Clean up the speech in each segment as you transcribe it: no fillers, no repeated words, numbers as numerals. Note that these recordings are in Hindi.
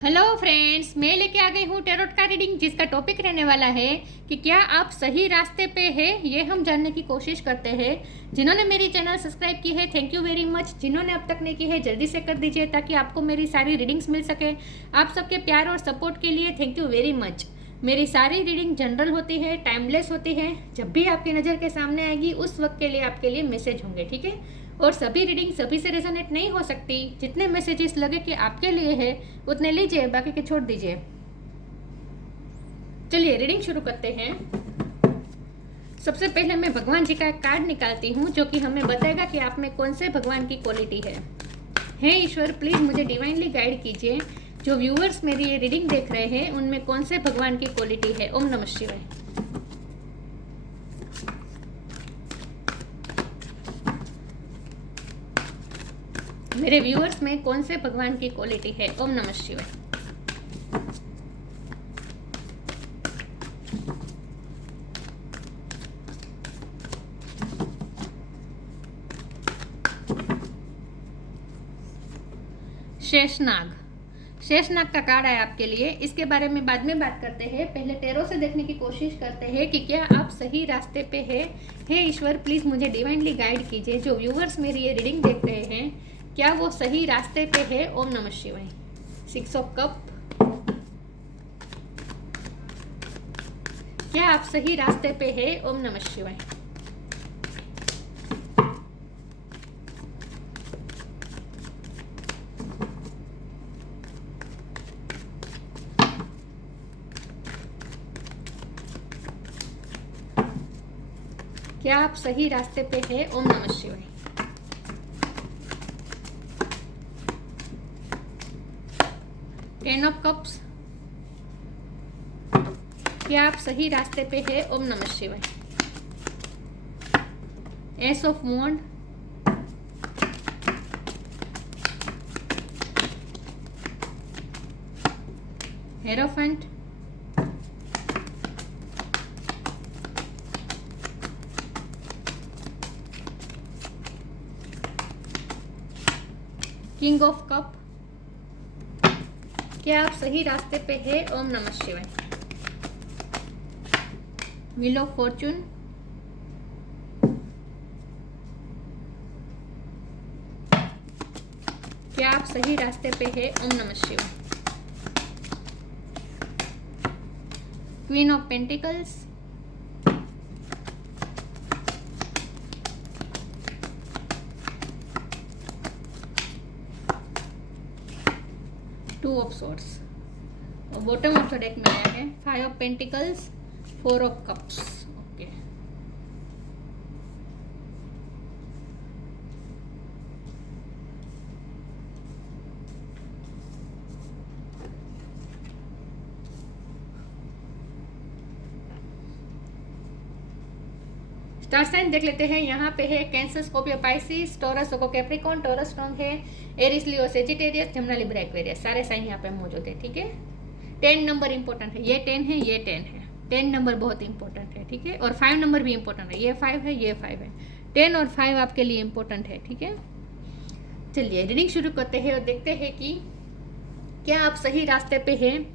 हेलो फ्रेंड्स, मैं लेके आ गई हूँ टैरोट का रीडिंग, जिसका टॉपिक रहने वाला है कि क्या आप सही रास्ते पे हैं, ये हम जानने की कोशिश करते हैं। जिन्होंने मेरी चैनल सब्सक्राइब की है, थैंक यू वेरी मच। जिन्होंने अब तक नहीं की है, जल्दी से कर दीजिए ताकि आपको मेरी सारी रीडिंग्स मिल सके। आप सबके प्यार और सपोर्ट के लिए थैंक यू वेरी मच। मेरी सारी रीडिंग जनरल होती है, टाइमलेस होती है। जब भी आपकी नज़र के सामने आएगी उस वक्त के लिए आपके लिए मैसेज होंगे, ठीक है। और सभी रीडिंग सभी से रेजोनेट नहीं हो सकती। जितने मैसेजेस लगे कि आपके लिए है उतने लीजिए, बाकी के छोड़ दीजिए। चलिए रीडिंग शुरू करते हैं। सबसे पहले मैं भगवान जी का एक कार्ड निकालती हूँ जो कि हमें बताएगा कि आप में कौन से भगवान की क्वालिटी है। हे ईश्वर, प्लीज मुझे डिवाइनली गाइड कीजिए। जो व्यूअर्स मेरी ये रीडिंग देख रहे हैं उनमें कौन से भगवान की क्वालिटी है। ओम नमः शिवाय। मेरे व्यूअर्स में कौन से भगवान की क्वालिटी है। ओम नमः शिवाय। शेषनाग। शेषनाग का कार्ड है आपके लिए। इसके बारे में बाद में बात करते हैं। पहले टैरो से देखने की कोशिश करते हैं कि क्या आप सही रास्ते पे हैं। हे ईश्वर, प्लीज मुझे डिवाइनली गाइड कीजिए। जो व्यूअर्स मेरी ये रीडिंग देख रहे हैं, क्या वो सही रास्ते पे है। ओम नमः शिवाय। 6 ऑफ कप। क्या आप सही रास्ते पे है। ओम नमः शिवाय। क्या आप सही रास्ते पे है। ओम नमः शिवाय। Ten of cups. क्या आप सही रास्ते पे है। ओम नमः शिवाय। Ace of wand. Hierophant. King of cup. क्या आप सही रास्ते पे है। ओम नमः शिवाय। Wheel of fortune. क्या आप सही रास्ते पे है। ओम नमः शिवाय। Queen of pentacles. Two of swords. और बॉटम ऑफ द डेक में आया है 5 of pentacles, 4 of cups. Okay, star sign देख लेते हैं। यहाँ पे है cancer, Scorpio, Pisces, taurus, Capricorn, taurus strong है, एरिस, लियो, सेजिटेरियस, जमुना, लिब्रा, एक्वेरियस। सारे साइन यहाँ पे मौजूद है, ठीक है। 10 नंबर इंपॉर्टेंट है। ये 10 है, ये 10 है। 10 नंबर बहुत इंपॉर्टेंट है, ठीक है। और 5 नंबर भी इंपॉर्टेंट है। ये 5 है, ये 5 है। 10 और 5 आपके लिए इंपॉर्टेंट है, ठीक है। चलिए रीडिंग शुरू करते हैं और देखते हैं कि क्या आप सही रास्ते पे हैं।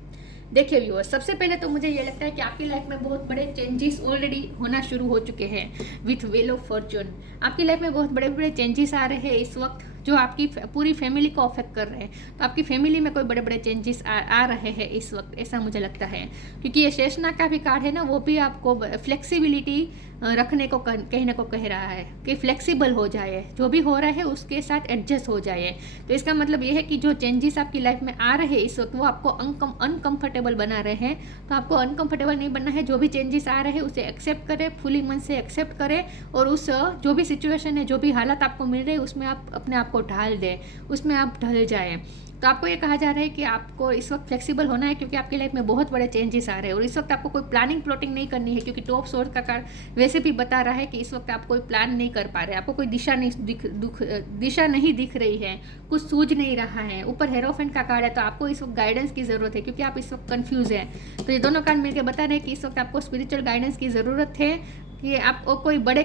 देखिए व्यूअर्स, सबसे पहले तो मुझे ये लगता है कि आपकी लाइफ में बहुत बड़े चेंजेस ऑलरेडी होना शुरू हो चुके हैं विथ व्हील ऑफ फॉर्चून। आपकी लाइफ में बहुत बड़े बड़े चेंजेस आ रहे हैं इस वक्त, जो आपकी पूरी फैमिली को अफेक्ट कर रहे हैं। तो आपकी फैमिली में कोई बड़े बड़े चेंजेस आ रहे हैं इस वक्त, ऐसा मुझे लगता है। क्योंकि ये शेषनाग का भी कार्ड है ना, वो भी आपको फ्लेक्सिबिलिटी रखने को कहने को कह रहा है कि फ्लेक्सिबल हो जाए, जो भी हो रहा है उसके साथ एडजस्ट हो जाए। तो इसका मतलब ये है कि जो चेंजेस आपकी लाइफ में आ रहे हैं इस वक्त, वो आपको अनकंफर्टेबल बना रहे हैं। तो आपको अनकंफर्टेबल नहीं बनना है। जो भी चेंजेस आ रहे हैं उसे एक्सेप्ट करें, फुली मन से एक्सेप्ट करें। और उस जो भी सिचुएशन है, जो भी हालत आपको मिल रही है, उसमें आप अपने आप को ढाल दें, उसमें आप ढल जाएं। तो आपको ये कहा जा रहा है कि आपको इस वक्त फ्लेक्सिबल होना है, क्योंकि आपकी लाइफ में बहुत बड़े चेंजेस आ रहे हैं। और इस वक्त आपको कोई प्लानिंग प्लॉटिंग नहीं करनी है, क्योंकि टॉप सोर्स का कार्ड वैसे भी बता रहा है कि इस वक्त आप कोई प्लान नहीं कर पा रहे, आपको कोई दिशा नहीं दिख रही है, कुछ सूझ नहीं रहा है। ऊपर हेरोफेंट का कार्ड है, तो आपको इस वक्त गाइडेंस की ज़रूरत है, क्योंकि आप इस वक्त कन्फ्यूज हैं। तो ये दोनों कार्ड मिलकर बता रहे हैं कि इस वक्त आपको स्पिरिचुअल गाइडेंस की ज़रूरत है। कि आपको कोई बड़े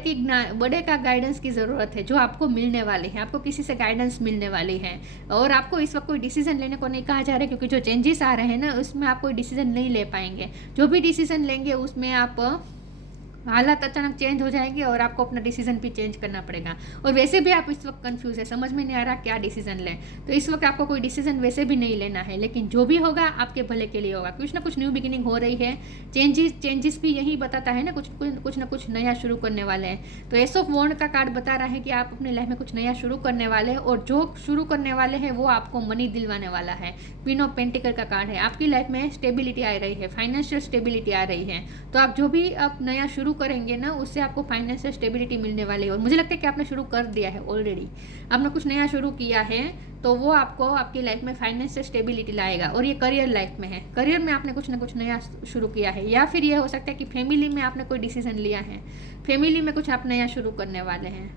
का गाइडेंस की ज़रूरत है जो आपको मिलने वाली है, आपको किसी से गाइडेंस मिलने वाली है। और आपको इस वक्त कोई डिसीजन लेने को नहीं कहा जा रहा है, क्योंकि जो चेंजेस आ रहे हैं ना उसमें आप कोई डिसीजन नहीं ले पाएंगे। जो भी डिसीजन लेंगे उसमें आप हालात अचानक चेंज हो जाएंगे और आपको अपना डिसीजन भी चेंज करना पड़ेगा। और वैसे भी आप इस वक्त कंफ्यूज है, समझ में नहीं आ रहा क्या डिसीजन लें, तो इस वक्त आपको कोई डिसीजन वैसे भी नहीं लेना है। लेकिन जो भी होगा आपके भले के लिए होगा, कुछ ना कुछ न्यू बिगिनिंग हो रही है। चेंजेस भी यही बताता है ना, कुछ ना कुछ नया शुरू करने वाले हैं। तो एस ऑफ वॉन्ड का कार्ड बता रहा है कि आप अपनी लाइफ में कुछ नया शुरू करने वाले हैं, और जो शुरू करने वाले हैं वो आपको मनी दिलवाने वाला है। क्वीन ऑफ पेंटिकल का कार्ड है, आपकी लाइफ में स्टेबिलिटी आ रही है, फाइनेंशियल स्टेबिलिटी आ रही है। तो आप जो भी आप नया शुरू करेंगे ना उससे आपको फाइनेंशियल स्टेबिलिटी मिलने वाली है। और मुझे लगता है कि आपने शुरू कर दिया है ऑलरेडी, आपने कुछ नया शुरू किया है, तो वो आपको आपकी लाइफ में फाइनेंशियल स्टेबिलिटी लाएगा। और ये करियर लाइफ में है, करियर में आपने कुछ ना कुछ नया शुरू किया है, या फिर ये हो सकता है कि फैमिली में आपने कोई डिसीजन लिया है, फैमिली में कुछ आप नया शुरू करने वाले हैं,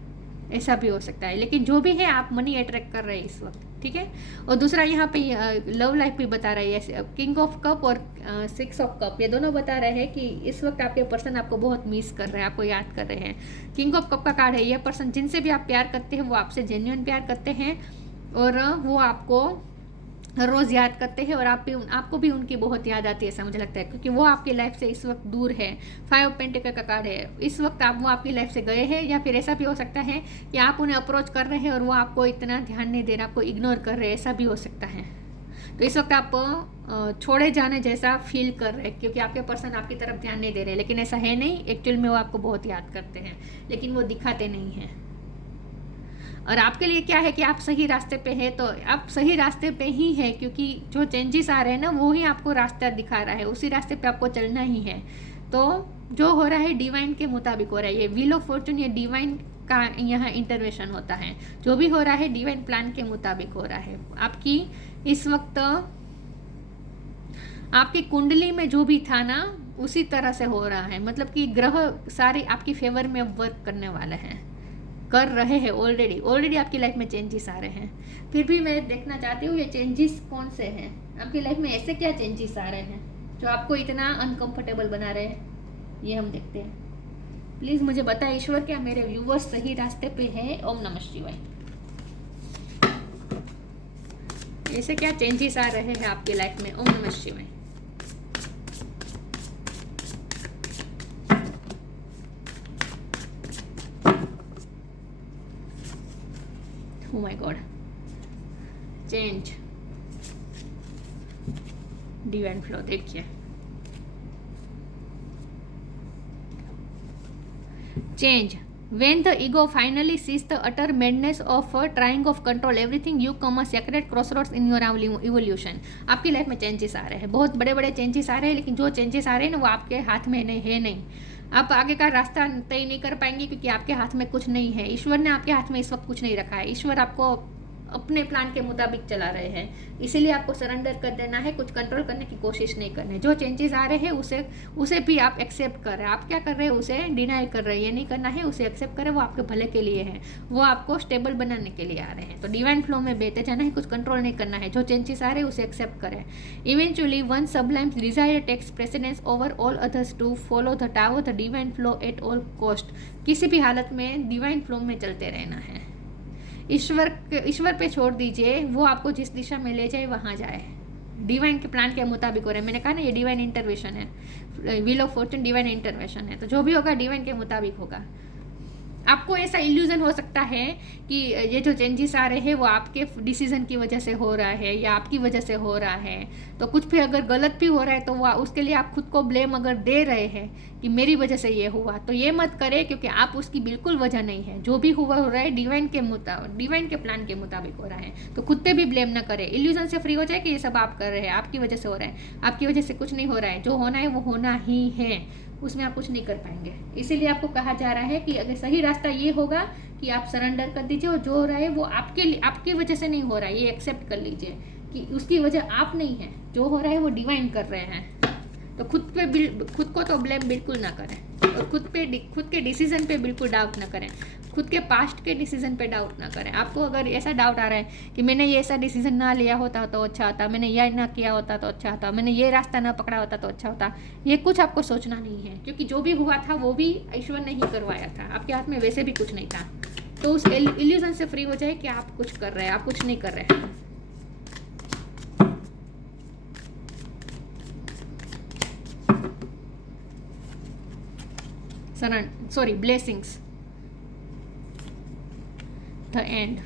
ऐसा भी हो सकता है। लेकिन जो भी है आप मनी अट्रैक्ट कर रहे हैं इस वक्त, ठीक है। और दूसरा यहाँ पे लव लाइफ भी बता रही है, किंग ऑफ कप और 6 ऑफ कप, ये दोनों बता रहे हैं कि इस वक्त आपके पर्सन आपको बहुत मिस कर रहे हैं, आपको याद कर रहे हैं। किंग ऑफ कप का कार्ड है, ये पर्सन जिनसे भी आप प्यार करते हैं वो आपसे जेन्युइन प्यार करते हैं, और वो आपको रोज़ याद करते हैं, और आपको भी उनकी बहुत याद आती है, ऐसा मुझे लगता है, क्योंकि वो आपकी लाइफ से इस वक्त दूर है। 5 ऑफ पेंटिकल का कार्ड है, इस वक्त वो आपकी लाइफ से गए हैं, या फिर ऐसा भी हो सकता है कि आप उन्हें अप्रोच कर रहे हैं और वो आपको इतना ध्यान नहीं दे रहे, आपको इग्नोर कर रहे हैं, ऐसा भी हो सकता है। तो इस वक्त आप छोड़े जाने जैसा फील कर रहे हैं, क्योंकि आपके पर्सन आपकी तरफ ध्यान नहीं दे रहे। लेकिन ऐसा है नहीं, एक्चुअल में वो आपको बहुत याद करते हैं, लेकिन वो दिखाते नहीं हैं। और आपके लिए क्या है कि आप सही रास्ते पे हैं, तो आप सही रास्ते पे ही है, क्योंकि जो चेंजेस आ रहे हैं ना वो ही आपको रास्ता दिखा रहा है, उसी रास्ते पे आपको चलना ही है। तो जो हो रहा है डिवाइन के मुताबिक हो रहा है, ये व्हील ऑफ फॉर्चून, ये डिवाइन का यहाँ इंटरवेंशन होता है। जो भी हो रहा है डिवाइन प्लान के मुताबिक हो रहा है। आपकी इस वक्त आपकी कुंडली में जो भी था ना उसी तरह से हो रहा है, मतलब कि ग्रह सारे आपकी फेवर में वर्क करने वाले हैं, कर रहे हैं ऑलरेडी आपकी लाइफ में चेंजेस आ रहे हैं। फिर भी मैं देखना चाहती हूँ ये चेंजेस कौन से हैं आपकी लाइफ में, ऐसे क्या चेंजेस आ रहे हैं जो आपको इतना अनकंफर्टेबल बना रहे हैं, ये हम देखते हैं। प्लीज़ मुझे बताएं ईश्वर, क्या मेरे व्यूवर्स सही रास्ते पे हैं? ओम नमः शिवाय। ऐसे क्या चेंजेस आ रहे हैं आपकी लाइफ में? ओम नमः शिवाय। Oh my God, change, divine flow देखिए, change. When the ego finally sees the utter madness of trying of control everything, you come a sacred crossroads in your evolution। आपकी लाइफ में चेंजेस आ रहे हैं, बहुत बड़े बड़े चेंजेस आ रहे हैं, लेकिन जो चेंजेस आ रहे हैं ना वो आपके हाथ में नहीं है। नहीं, आप आगे का रास्ता तय नहीं कर पाएंगे, क्योंकि आपके हाथ में कुछ नहीं है। ईश्वर ने आपके हाथ में इस वक्त कुछ नहीं रखा है, ईश्वर आपको अपने प्लान के मुताबिक चला रहे हैं, इसीलिए आपको सरेंडर कर देना है, कुछ कंट्रोल करने की कोशिश नहीं करनी है। जो चेंजेस आ रहे हैं उसे भी आप एक्सेप्ट कर रहे हैं। आप क्या कर रहे हैं? उसे डिनाई कर रहे हैं, ये नहीं करना है, उसे एक्सेप्ट करें, वो आपके भले के लिए है, वो आपको स्टेबल बनाने के लिए आ रहे हैं। तो डिवाइन फ्लो में बहते जाना है, कुछ कंट्रोल नहीं करना है। जो चेंजेस आ रहे हैं उसे एक्सेप्ट करें। Eventually one sublime desire takes precedence over all others to follow the tower the divine flow at all cost. किसी भी हालत में डिवाइन फ्लो में चलते रहना है, ईश्वर पे छोड़ दीजिए, वो आपको जिस दिशा में ले जाए वहाँ जाए, डिवाइन के प्लान के मुताबिक हो रहा है। मैंने कहा ना ये डिवाइन इंटरवेंशन है, wheel of Fortune divine intervention है, तो जो भी होगा डिवाइन के मुताबिक होगा। आपको ऐसा इल्यूजन हो सकता है कि ये जो चेंजेस आ रहे हैं वो आपके डिसीजन की वजह से हो रहा है या आपकी वजह से हो रहा है, तो कुछ भी अगर गलत भी हो रहा है तो वो उसके लिए आप खुद को ब्लेम अगर दे रहे हैं कि मेरी वजह से ये हुआ, तो ये मत करें, क्योंकि आप उसकी बिल्कुल वजह नहीं है। जो भी हुआ हो रहा है डिवाइन के मुताबिक, डिवाइन के प्लान के मुताबिक हो रहा है, तो खुद पे भी ब्लेम ना करें। इल्यूजन से फ्री हो जाए कि ये सब आप कर रहे हैं, आपकी वजह से हो रहा है, आपकी वजह से कुछ नहीं हो रहा है। जो होना है वो होना ही है, उसमें आप कुछ नहीं कर पाएंगे। इसीलिए आपको कहा जा रहा है कि अगर सही रास्ता ये होगा कि आप सरेंडर कर दीजिए, और जो हो रहा है वो आपकी वजह से नहीं हो रहा है, ये एक्सेप्ट कर लीजिए कि उसकी वजह आप नहीं है, जो हो रहा है वो डिवाइन कर रहे हैं। तो खुद को तो ब्लेम बिल्कुल ना करें और खुद के डिसीजन पे बिल्कुल डाउट ना करें, खुद के पास्ट के डिसीजन पे डाउट ना करें। आपको अगर ऐसा डाउट आ रहा है कि मैंने ये ऐसा डिसीजन ना लिया होता तो अच्छा होता, मैंने ये ना किया होता तो अच्छा होता, मैंने ये रास्ता ना पकड़ा होता तो अच्छा होता, ये कुछ आपको सोचना नहीं है, क्योंकि जो भी हुआ था वो भी ईश्वर ने ही करवाया था, आपके हाथ में वैसे भी कुछ नहीं था। तो उस इल्यूजन से फ्री हो जाए कि आप कुछ कर रहे हैं, आप कुछ नहीं कर रहे हैं। Blessings, the end.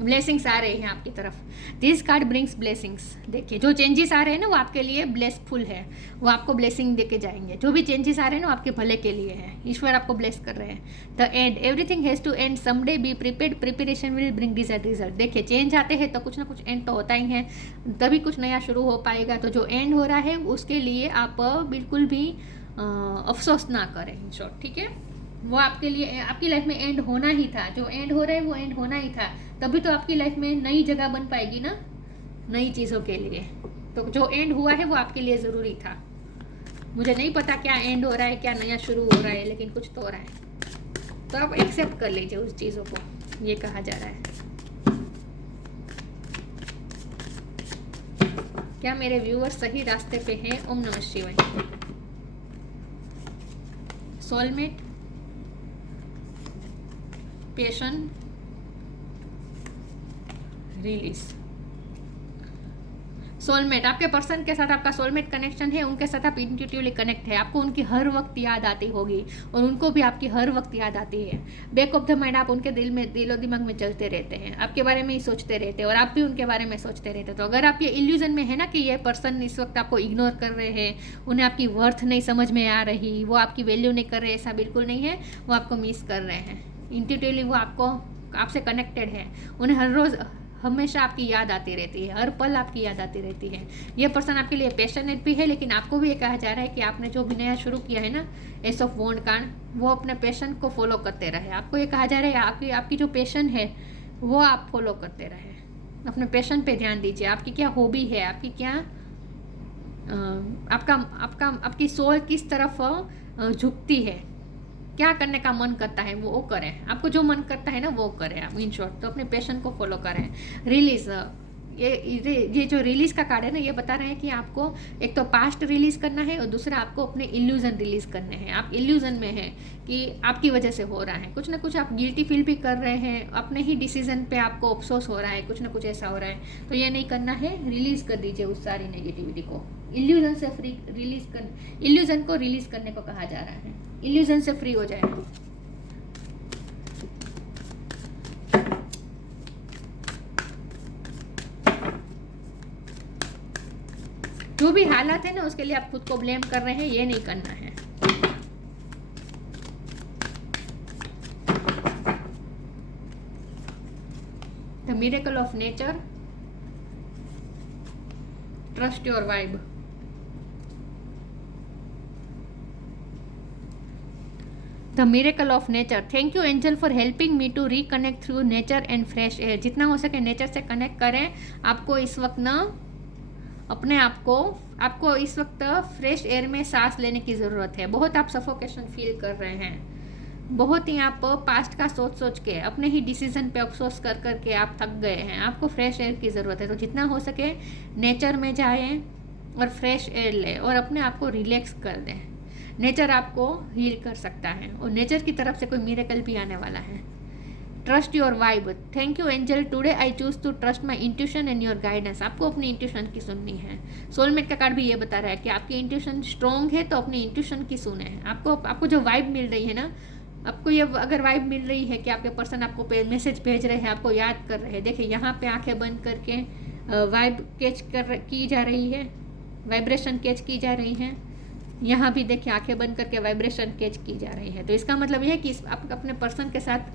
ब्लेसिंग्स आ रहे हैं आपकी तरफ। This card brings blessings. देखिए जो चेंजेस आ रहे हैं ना वो आपके लिए ब्लेसफुल है, वो आपको ब्लेसिंग देके जाएंगे। जो भी चेंजेस आ रहे हैं ना वो आपके भले के लिए है, ईश्वर आपको ब्लेस कर रहे हैं। The end, everything has to end someday, be prepared, preparation will bring desired result. देखिए चेंज आते हैं तो कुछ ना कुछ एंड तो होता ही है, तभी कुछ नया शुरू हो पाएगा। तो जो एंड हो रहा है उसके लिए आप बिल्कुल भी अफसोस ना करें, इन शॉर्ट, ठीक है। वो आपके लिए, आपकी लाइफ में एंड होना ही था। जो एंड हो रहा है वो एंड होना ही था, तभी तो आपकी लाइफ में नई जगह बन पाएगी ना, नई चीज़ों के लिए। तो जो एंड हुआ है वो आपके लिए ज़रूरी था। मुझे नहीं पता क्या एंड हो रहा है, क्या नया शुरू हो रहा है, लेकिन कुछ तो हो रहा है, तो आप एक्सेप्ट कर लीजिए उस चीज़ों को, ये कहा जा रहा है। क्या मेरे व्यूअर्स सही रास्ते पे हैं? ओम नमः शिवाय। Soulmate, passion, release. सोलमेट, आपके पर्सन के साथ आपका सोलमेट कनेक्शन है, उनके साथ आप इंट्यूटिवली कनेक्ट है, आपको उनकी हर वक्त याद आती होगी और उनको भी आपकी हर वक्त याद आती है। बैक ऑफ द माइंड आप उनके दिलो दिमाग में चलते रहते हैं, आपके बारे में ही सोचते रहते हैं और आप भी उनके बारे में सोचते रहते हैं। तो अगर आप ये इल्यूजन में है ना कि ये पर्सन इस वक्त आपको इग्नोर कर रहे हैं, उन्हें आपकी वर्थ नहीं समझ में आ रही, वो आपकी वैल्यू नहीं कर रहे, ऐसा बिल्कुल नहीं है। वो आपको मिस कर रहे हैं इंट्यूटिवली, वो आपसे कनेक्टेड है, उन्हें हर रोज़ हमेशा आपकी याद आती रहती है, हर पल आपकी याद आती रहती है। ये पर्सन आपके लिए पैशनेट भी है, लेकिन आपको भी ये कहा जा रहा है कि आपने जो भी नया शुरू किया है ना, एस ऑफ वॉन्ड कार्ड, वो अपने पैशन को फॉलो करते रहे। आपको ये कहा जा रहा है आपकी जो पैशन है वो आप फॉलो करते रहे, अपने पैशन पे ध्यान दीजिए। आपकी क्या हॉबी है, आपकी क्या आपकी सोल किस तरफ झुकती है, क्या करने का मन करता है वो करें, आपको जो मन करता है ना वो करें आप, इन शॉर्ट। तो अपने पैशन को फॉलो करें। रिलीज, ये जो रिलीज का कार्ड है ना, ये बता रहे हैं कि आपको एक तो पास्ट रिलीज करना है और दूसरा आपको अपने इल्यूजन रिलीज करने हैं। आप इल्यूजन में हैं कि आपकी वजह से हो रहा है, कुछ ना कुछ आप गिल्टी फील भी कर रहे हैं, अपने ही डिसीजन पे आपको अफसोस हो रहा है, कुछ ना कुछ ऐसा हो रहा है। तो ये नहीं करना है, रिलीज कर दीजिए उस सारी नेगेटिविटी को। इल्यूजन से फ्री इल्यूजन को रिलीज करने को कहा जा रहा है, इल्यूजन से फ्री हो जाए। जो भी हालात है ना उसके लिए आप खुद को ब्लेम कर रहे हैं, ये नहीं करना है। The miracle of nature, trust your vibe. The miracle of nature, thank you angel for helping me to reconnect through nature and fresh air. जितना हो सके नेचर से कनेक्ट करें। आपको इस वक्त ना अपने आपको इस वक्त फ्रेश एयर में सांस लेने की ज़रूरत है। बहुत आप सफोकेशन फील कर रहे हैं, बहुत ही आप पास्ट का सोच के अपने ही डिसीजन पे अफसोस कर करके आप थक गए हैं। आपको फ्रेश एयर की ज़रूरत है, तो जितना हो सके नेचर में जाएं और फ्रेश एयर लें और अपने आप को रिलैक्स कर दें। नेचर आपको हील कर सकता है और नेचर की तरफ से कोई मिरेकल भी आने वाला है। Trust your vibe, thank you angel, today I choose to trust my intuition and your guidance. आपको अपनी इंट्यूशन की सुननी है। सोलमेट का कार्ड भी ये बता रहा है कि आपकी इंट्यूशन स्ट्रॉन्ग है, तो अपनी इंट्यूशन की सुने। आपको जो वाइब मिल रही है ना, आपको ये अगर वाइब मिल रही है कि आपके पर्सन आपको मैसेज भेज रहे हैं, आपको याद कर रहे हैं। देखिए यहाँ पे आंखें बंद करके वाइब कैच की जा रही है, वाइब्रेशन कैच की जा रही है। यहाँ भी देखिए आंखें बंद करके वाइब्रेशन कैच की जा रही है। तो इसका मतलब यह है कि आप अपने पर्सन के साथ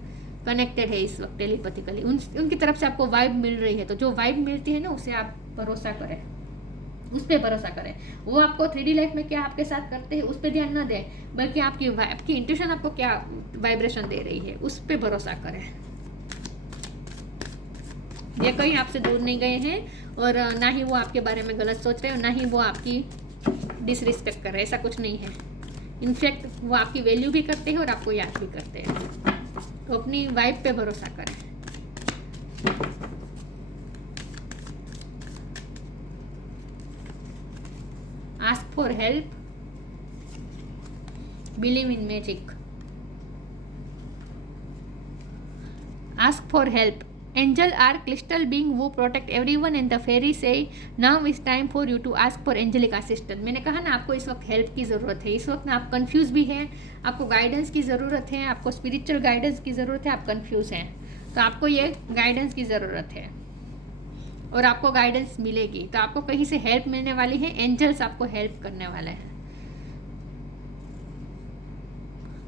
कनेक्टेड है इस वक्त टेलीपैथिकली, उनकी तरफ से आपको वाइब मिल रही है। तो जो वाइब मिलती है ना उसे आप भरोसा करें, उस पर भरोसा करें। वो आपको 3D लाइफ में क्या आपके साथ करते हैं उस पर ध्यान ना दें, बल्कि आपकी इंट्यूशन आपको क्या वाइब्रेशन दे रही है उस पर भरोसा करें। ये कहीं आपसे दूर नहीं गए हैं और ना ही वो आपके बारे में गलत सोच रहे हैं और ना ही वो आपकी डिसरिस्पेक्ट कर रहे हैं, ऐसा कुछ नहीं है। इनफैक्ट वो आपकी वैल्यू भी करते हैं और आपको याद भी करते हैं। तो अपनी वाइब पे भरोसा करें। Ask for help, believe in magic. Ask for help. Angel are crystal being who protect everyone and the fairy say now is time for you to ask for angelic assistance. मैंने कहा ना आपको इस वक्त हेल्प की ज़रूरत है। इस वक्त ना आप कंफ्यूज भी हैं, आपको गाइडेंस की ज़रूरत है, आपको स्पिरिचुअल गाइडेंस की ज़रूरत है, आप कंफ्यूज हैं, तो आपको ये गाइडेंस की ज़रूरत है और आपको गाइडेंस मिलेगी। तो आपको कहीं से हेल्प मिलने वाली है, एंजल्स आपको हेल्प करने वाला है,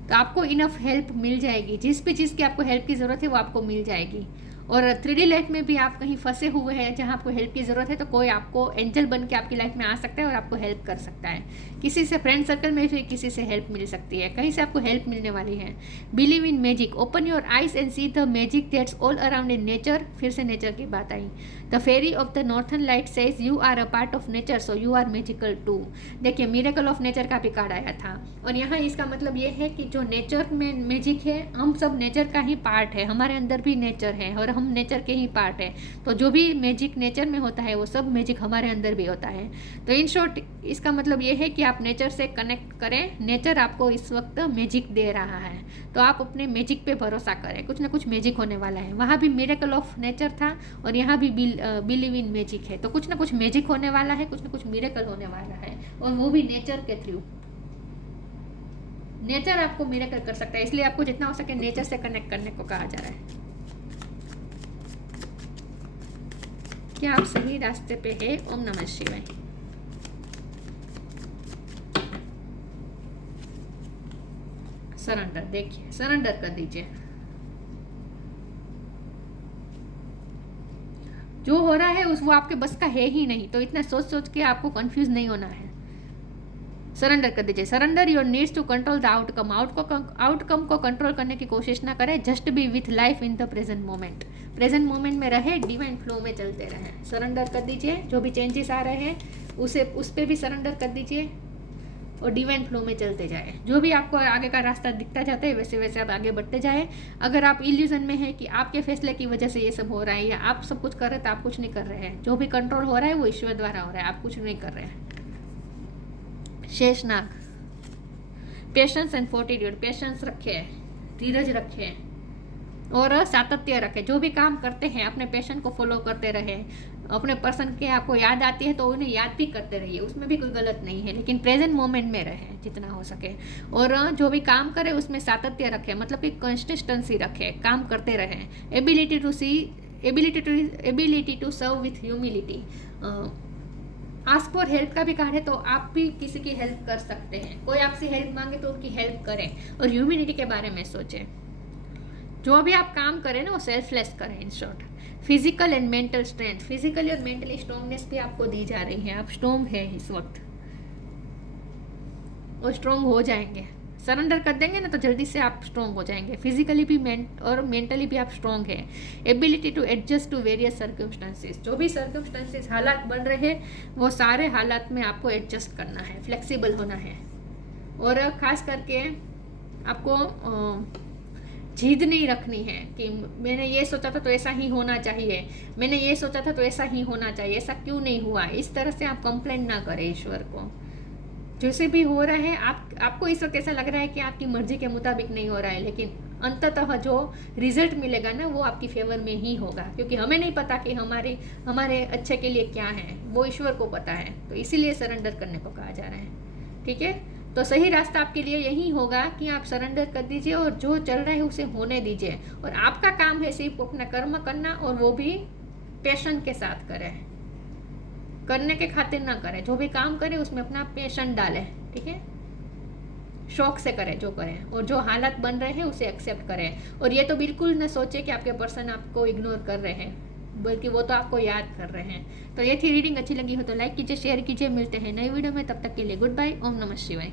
तो आपको इनफ हेल्प मिल जाएगी। जिस भी चीज़ की आपको हेल्प की ज़रूरत है वो आपको मिल जाएगी। और 3D लाइफ में भी आप कहीं फंसे हुए हैं जहाँ आपको हेल्प की ज़रूरत है, तो कोई आपको एंजल बन के आपकी लाइफ में आ सकता है और आपको हेल्प कर सकता है। किसी से फ्रेंड सर्कल में भी किसी से हेल्प मिल सकती है, कहीं से आपको हेल्प मिलने वाली है। Believe in magic, open your eyes and see the magic that's all around in nature. फिर से नेचर की बात आई। The fairy of the northern light says you are a part of nature so you are magical too. देखिए मिरेकल ऑफ नेचर का भी कार्ड आया था और यहाँ इसका मतलब ये है कि जो नेचर में मैजिक है, हम सब नेचर का ही पार्ट है, हमारे अंदर भी नेचर है और हम नेचर के ही पार्ट है। तो जो भी मैजिक नेचर में होता है वो सब मैजिक हमारे अंदर भी होता है। तो इन शॉर्ट इसका मतलब ये है कि आप नेचर से कनेक्ट करें, नेचर आपको इस वक्त मैजिक दे रहा है, तो आप अपने मैजिक पे भरोसा करें, कुछ ना कुछ मैजिक होने वाला है। वहाँ भी मिरेकल ऑफ नेचर था और यहाँ भी बिलीव इन मैजिक है, तो कुछ ना कुछ मैजिक होने वाला है, कुछ ना कुछ मिरेकल होने वाला है और वो भी नेचर के थ्रू। नेचर आपको मिरेकल कर सकता है, इसलिए आपको जितना हो सके नेचर से कनेक्ट करने को कहा जा रहा है। क्या आप सही रास्ते पे है? ओम नमः शिवाय। सरेंडर, देखिए सरेंडर कर दीजिए। जो हो रहा है उस वो आपके बस का है ही नहीं, तो इतना सोच सोच के आपको कंफ्यूज नहीं होना है। सरेंडर कर दीजिए। Surrender your needs to control the outcome. Outcome को कंट्रोल करने की कोशिश ना करें, just be with life in the present moment. Present moment में रहे, डिवाइन फ्लो में चलते रहें। सरेंडर कर दीजिए। जो भी चेंजेस आ रहे हैं उस पर भी सरेंडर कर दीजिए और डिवाइन फ्लो में चलते जाए। जो भी आपको आगे का रास्ता दिखता जाता है वैसे वैसे आप आगे बढ़ते जाए। अगर आप इल्यूजन में है कि आपके फैसले की वजह से ये सब हो रहा है या आप सब कुछ कर रहे हैं, तो आप कुछ नहीं कर रहे हैं। जो भी कंट्रोल हो रहा है वो ईश्वर द्वारा हो रहा है, आप कुछ नहीं कर रहे हैं। Sheshnag, patience and fortitude. Patience रखे, धीरज रखे और सातत्य रखें। जो भी काम करते हैं अपने पैशन को फॉलो करते रहे। अपने पर्सन के आपको याद आती है तो उन्हें याद भी करते रहिए, उसमें भी कोई गलत नहीं है, लेकिन प्रेजेंट मोमेंट में रहें जितना हो सके। और जो भी काम करें उसमें सातत्य रखें, मतलब कि कंसिस्टेंसी रखें, काम करते रहें। Ability to serve with humility. Ask for help का भी कार्ड है, तो आप भी किसी की हेल्प कर सकते हैं। कोई आपसे हेल्प मांगे तो उनकी हेल्प करें और ह्यूमिलिटी के बारे में सोचें। जो भी आप काम करें ना वो सेल्फलेस करें। In short physical and mental strength, physically और मेंटली स्ट्रॉन्गनेस भी आपको दी जा रही है। आप स्ट्रॉन्ग है इस वक्त और स्ट्रॉन्ग हो जाएंगे। सरेंडर कर देंगे ना तो जल्दी से आप स्ट्रॉन्ग हो जाएंगे। फिजिकली भी और मेंटली भी आप स्ट्रॉन्ग है। Ability to adjust to various circumstances. जो भी सर्कमस्टांसेस हालात बन रहे हैं वो सारे हालात में आपको एडजस्ट करना है, फ्लेक्सिबल होना है। और ख़ास करके आपको जिद नहीं रखनी है कि मैंने ये सोचा था तो ऐसा ही होना चाहिए, मैंने ये सोचा था तो ऐसा ही होना चाहिए, ऐसा क्यों नहीं हुआ। इस तरह से आप कंप्लेंट ना करें ईश्वर को। जैसे भी हो रहा है आपको इस वक्त ऐसा लग रहा है कि आपकी मर्जी के मुताबिक नहीं हो रहा है, लेकिन अंततः जो रिजल्ट मिलेगा ना वो आपकी फेवर में ही होगा, क्योंकि हमें नहीं पता कि हमारे अच्छे के लिए क्या है, वो ईश्वर को पता है। तो इसीलिए सरेंडर करने को कहा जा रहा है। ठीक है, तो सही रास्ता आपके लिए यही होगा कि आप सरेंडर कर दीजिए और जो चल रहा है उसे होने दीजिए। और आपका काम है सिर्फ अपना कर्म करना, और वो भी पैशन के साथ करें, करने के खातिर ना करें। जो भी काम करें उसमें अपना पैशन डालें। ठीक है, शौक से करें जो करें, और जो हालात बन रहे हैं उसे एक्सेप्ट करें। और ये तो बिल्कुल न सोचे कि आपके पर्सन आपको इग्नोर कर रहे हैं, बल्कि वो तो आपको याद कर रहे हैं। तो ये थी रीडिंग। अच्छी लगी हो तो लाइक कीजिए, शेयर कीजिए। मिलते हैं नई वीडियो में, तब तक के लिए गुड बाय। ओम नमः शिवाय।